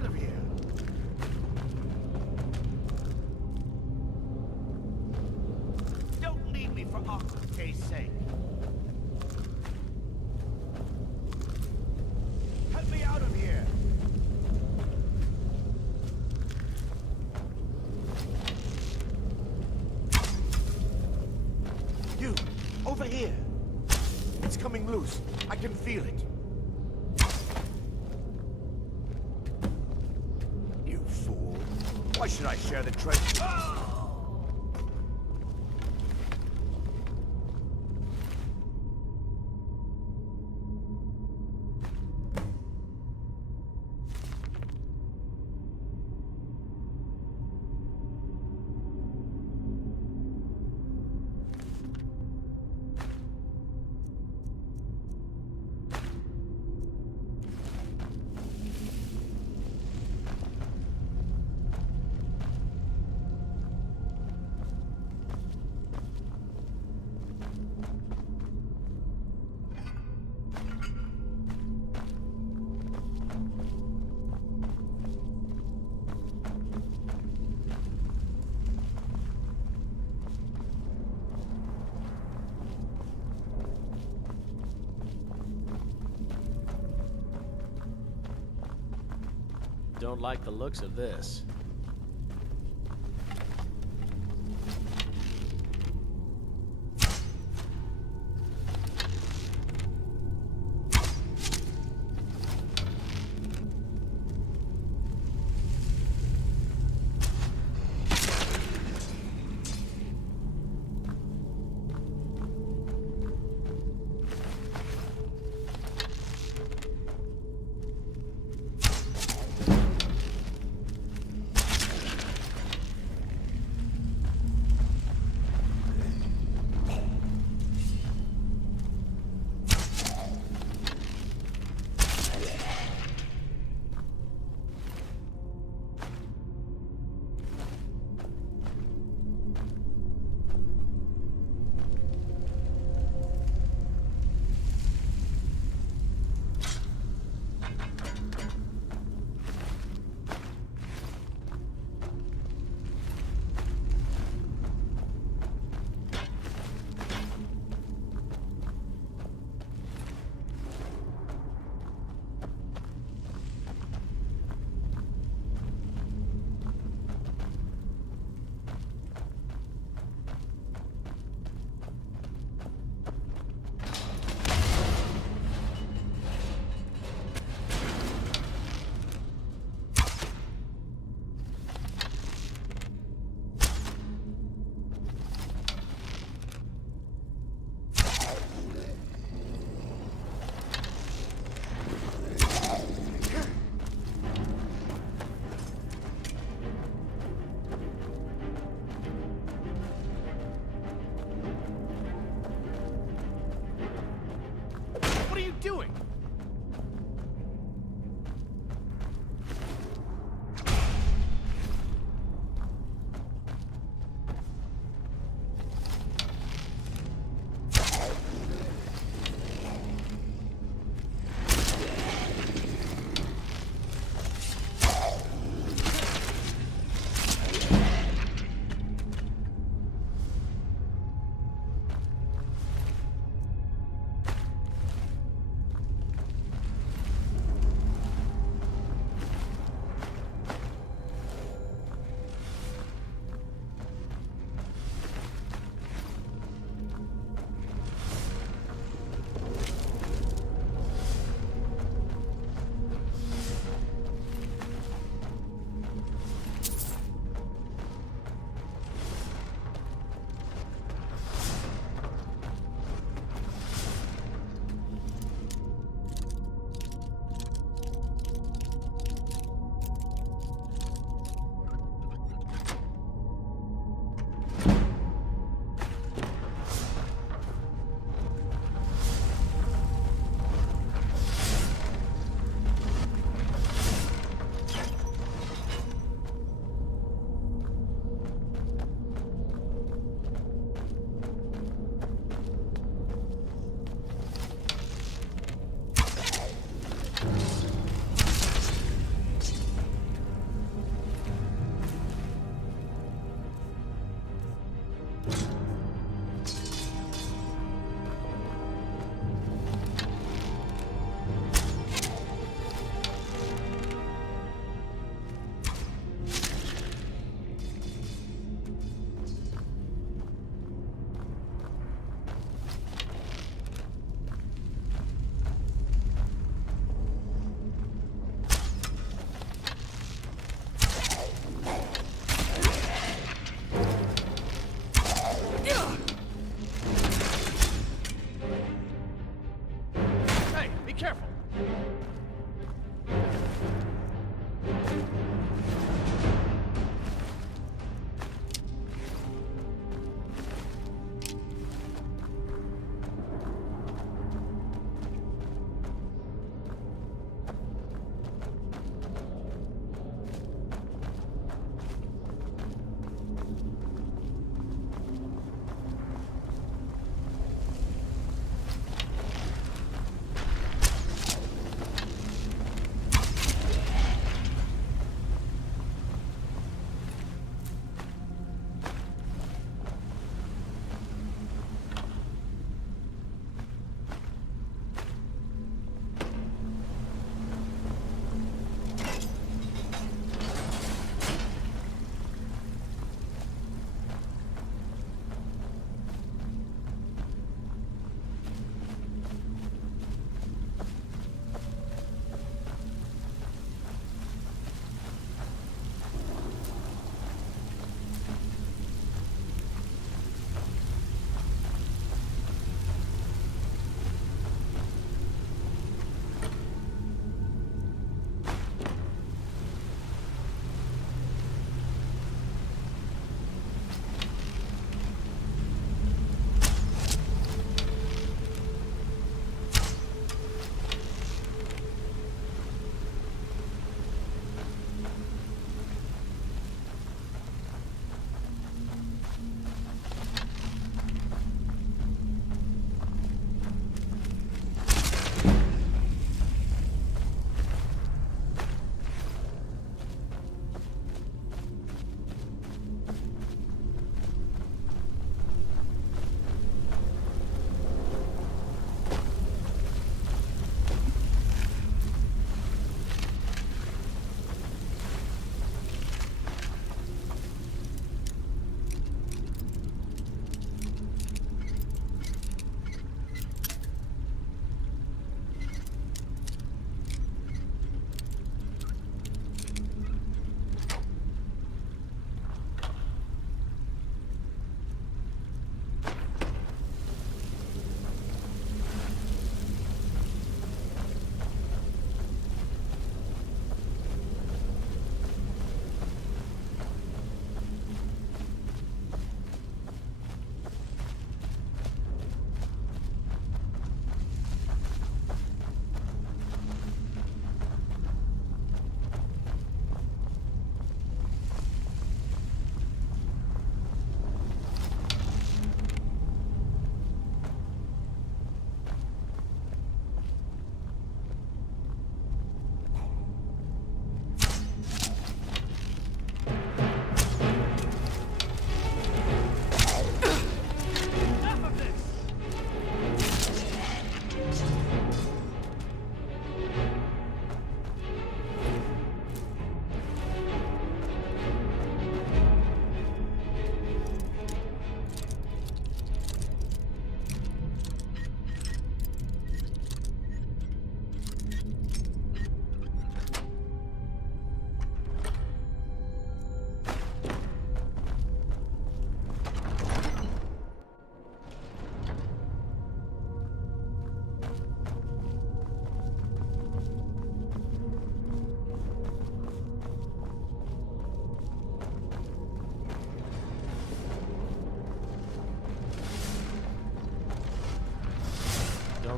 out of here! Don't leave me for Aquitate's sake! Help me out of here! You! Over here! It's coming loose. I can feel it. You fool. Why should I share the treasure? Don't like the looks of this.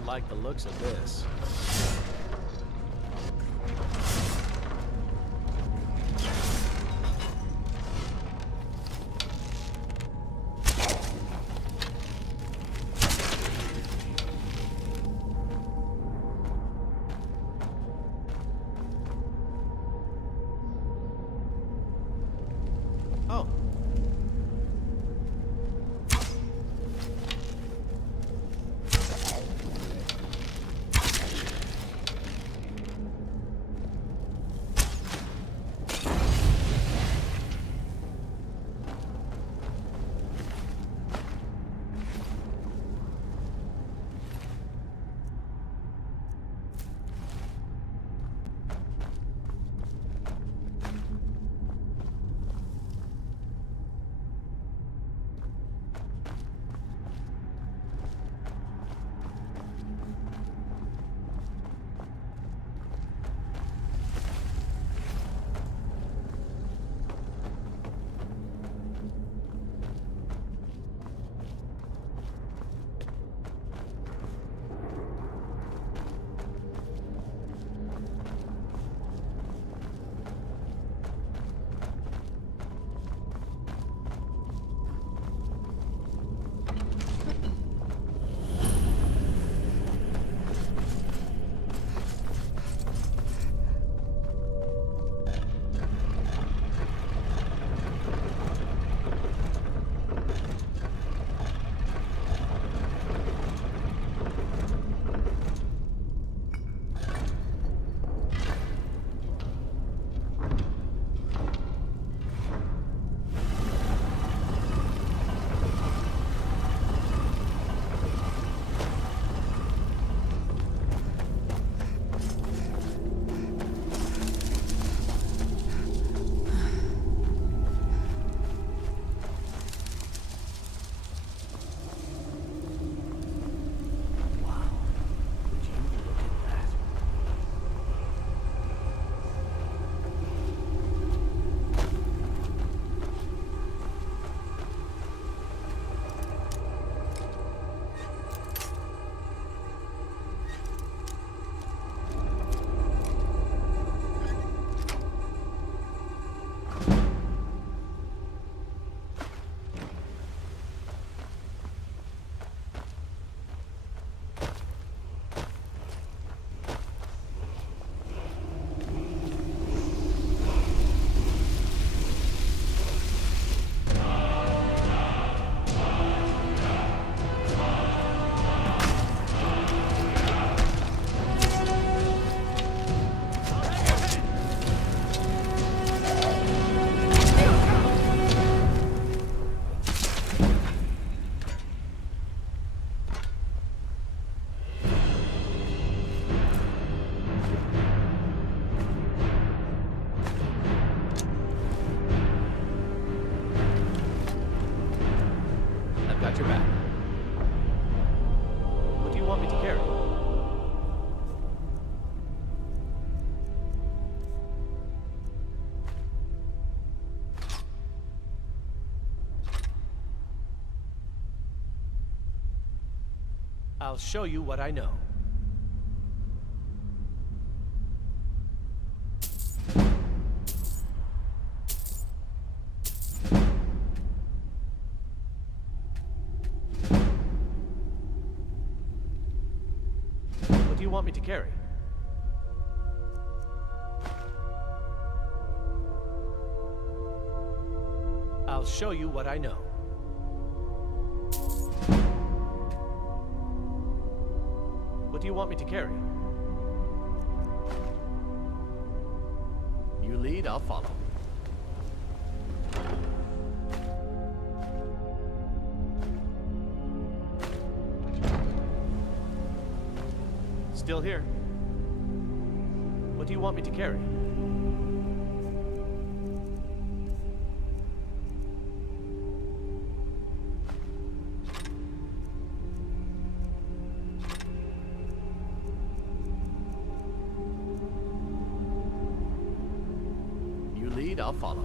don't like the looks of this. Oh. Got your back. What do you want me to carry? I'll show you what I know. What do you want me to carry? I'll show you what I know. What do you want me to carry? You lead, I'll follow. Still here. What do you want me to carry? You lead, I'll follow.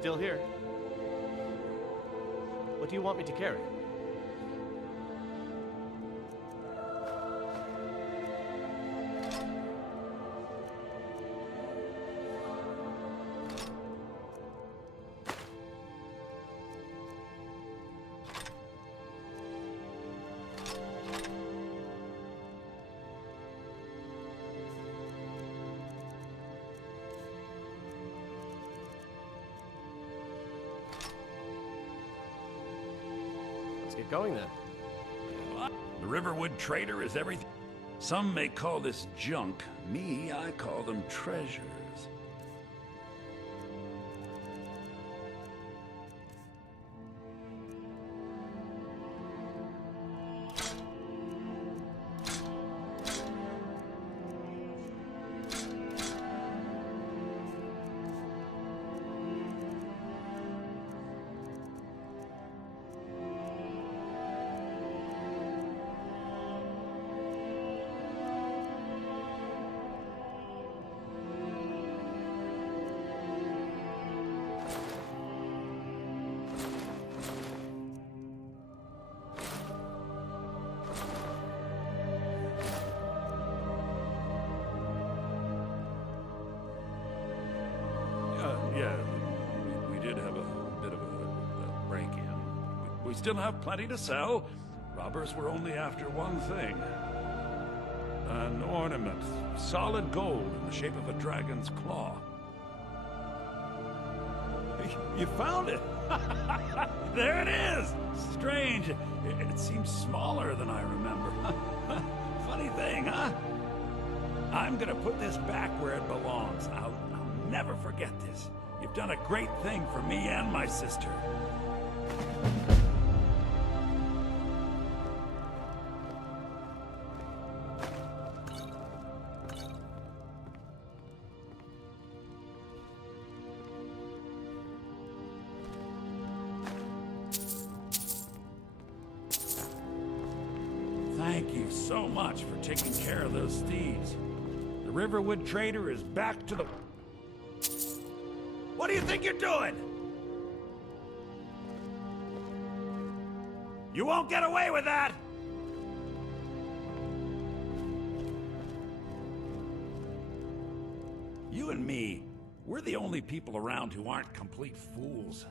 Still here. What do you want me to carry? Let's get going then. The Riverwood Trader is everything. Some may call this junk. Me, I call them treasures. Yeah, we did have a bit of a break-in. We still have plenty to sell. Robbers were only after one thing. An ornament, solid gold in the shape of a dragon's claw. You found it! There it is! Strange. It seems smaller than I remember. Funny thing, huh? I'm gonna put this back where it belongs. I'll never forget this. You've done a great thing for me and my sister. Thank you so much for taking care of those thieves. The Riverwood Trader is back to the... What do you think you're doing? You won't get away with that! You and me, we're the only people around who aren't complete fools.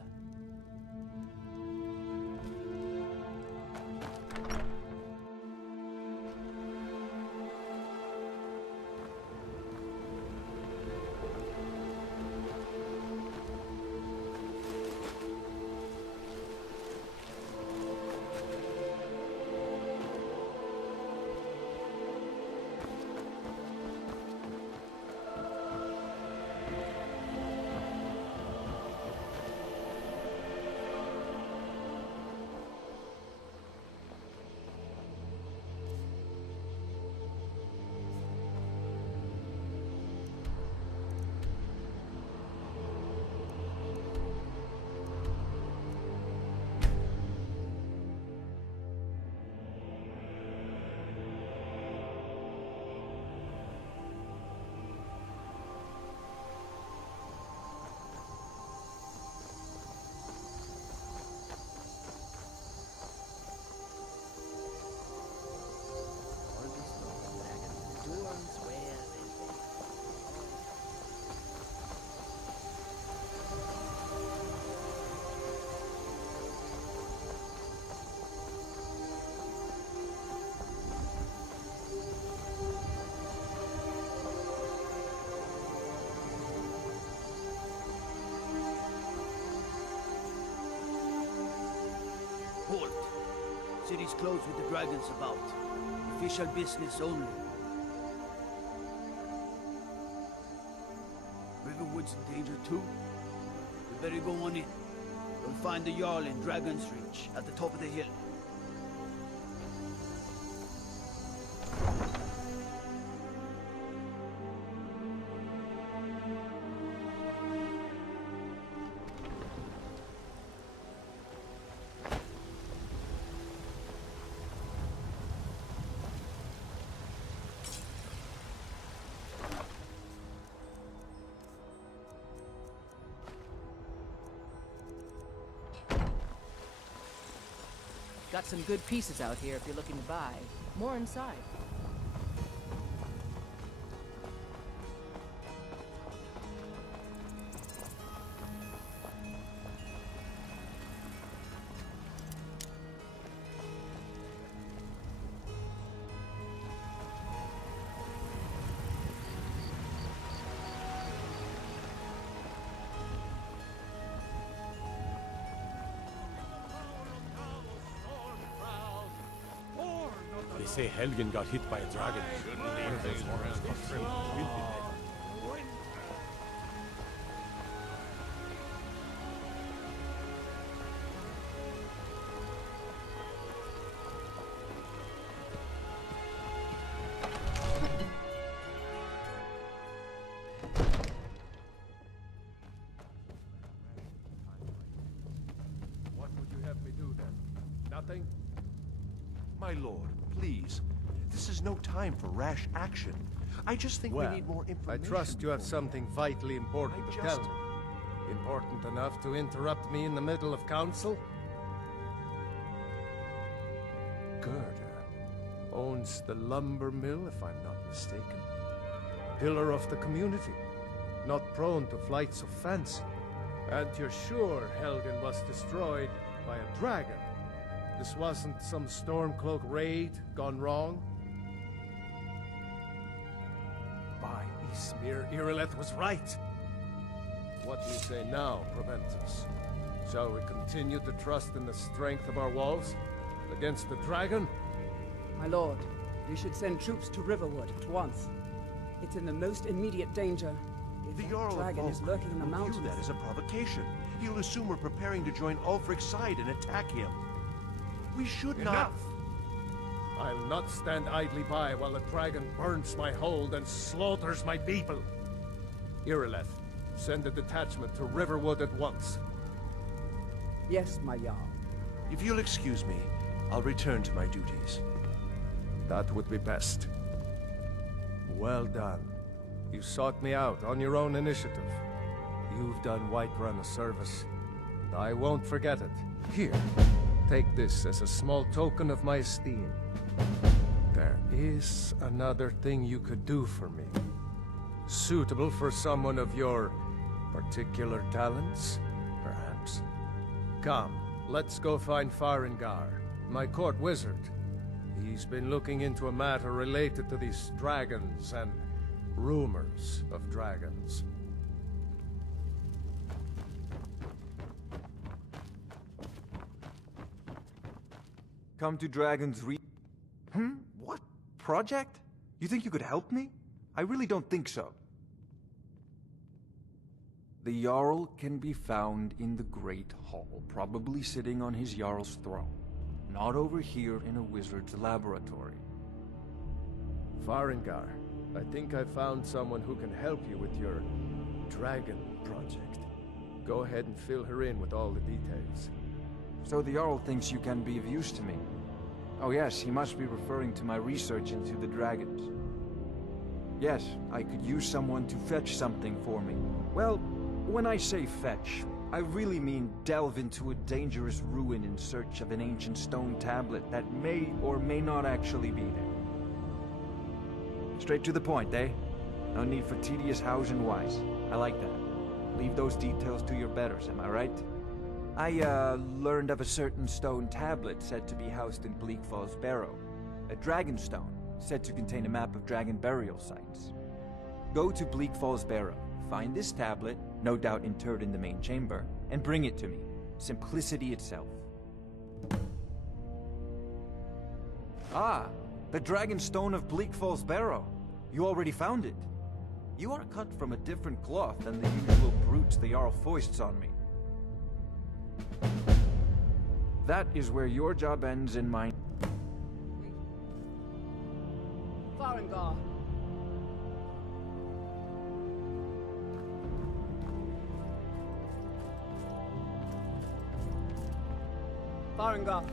Halt. City's closed with the dragons about. Official business only. Riverwood's in danger too. We better go on in. We'll find the Jarl in Dragon's Reach, at the top of the hill. Got some good pieces out here if you're looking to buy. More inside. They say Helgen got hit by a dragon. One of those horns got trimmed. We'll be dead. What would you have me do then? Nothing? My lord, please. This is no time for rash action. I just think Well, we need more I information. trust you have before something vitally important I to tell just- me. Important enough to interrupt me in the middle of council? Gerda owns the lumber mill, if I'm not mistaken. Pillar of the community. Not prone to flights of fancy. And you're sure Helgen was destroyed by a dragon? This wasn't some Stormcloak raid gone wrong? By Ysmir, Irileth was right. What do you say now, Proventus? Shall we continue to trust in the strength of our walls against the dragon? My lord, we should send troops to Riverwood at once. It's in the most immediate danger. If The that Jarl of dragon is Volk lurking in the will view mountains. that as a provocation. He'll assume we're preparing to join Ulfric's side and attack him. We should not... Enough! I'll not stand idly by while the dragon burns my hold and slaughters my people. Irileth, send a detachment to Riverwood at once. Yes, my Jarl. If you'll excuse me, I'll return to my duties. That would be best. Well done. You sought me out on your own initiative. You've done Whiterun a service, and I won't forget it. Here, take this as a small token of my esteem. There is another thing you could do for me. Suitable for someone of your particular talents, perhaps. Come, let's go find Farengar, my court wizard. He's been looking into a matter related to these dragons and rumors of dragons. Come to Dragon's Reach. What? Project? You think you could help me? I really don't think so. The Jarl can be found in the Great Hall, probably sitting on his Jarl's throne. Not over here in a wizard's laboratory. Farengar, I think I found someone who can help you with your dragon project. Go ahead and fill her in with all the details. So the Jarl thinks you can be of use to me. Oh yes, he must be referring to my research into the dragons. Yes, I could use someone to fetch something for me. Well, when I say fetch, I really mean delve into a dangerous ruin in search of an ancient stone tablet that may or may not actually be there. Straight to the point, eh? No need for tedious hows and whys. I like that. Leave those details to your betters, am I right? I, learned of a certain stone tablet said to be housed in Bleak Falls Barrow. A dragon stone, said to contain a map of dragon burial sites. Go to Bleak Falls Barrow, find this tablet, no doubt interred in the main chamber, and bring it to me. Simplicity itself. Ah, the dragon stone of Bleak Falls Barrow. You already found it. You are cut from a different cloth than the usual brutes the Jarl foists on me. That is where your job ends and mine. Farengar. Farengar.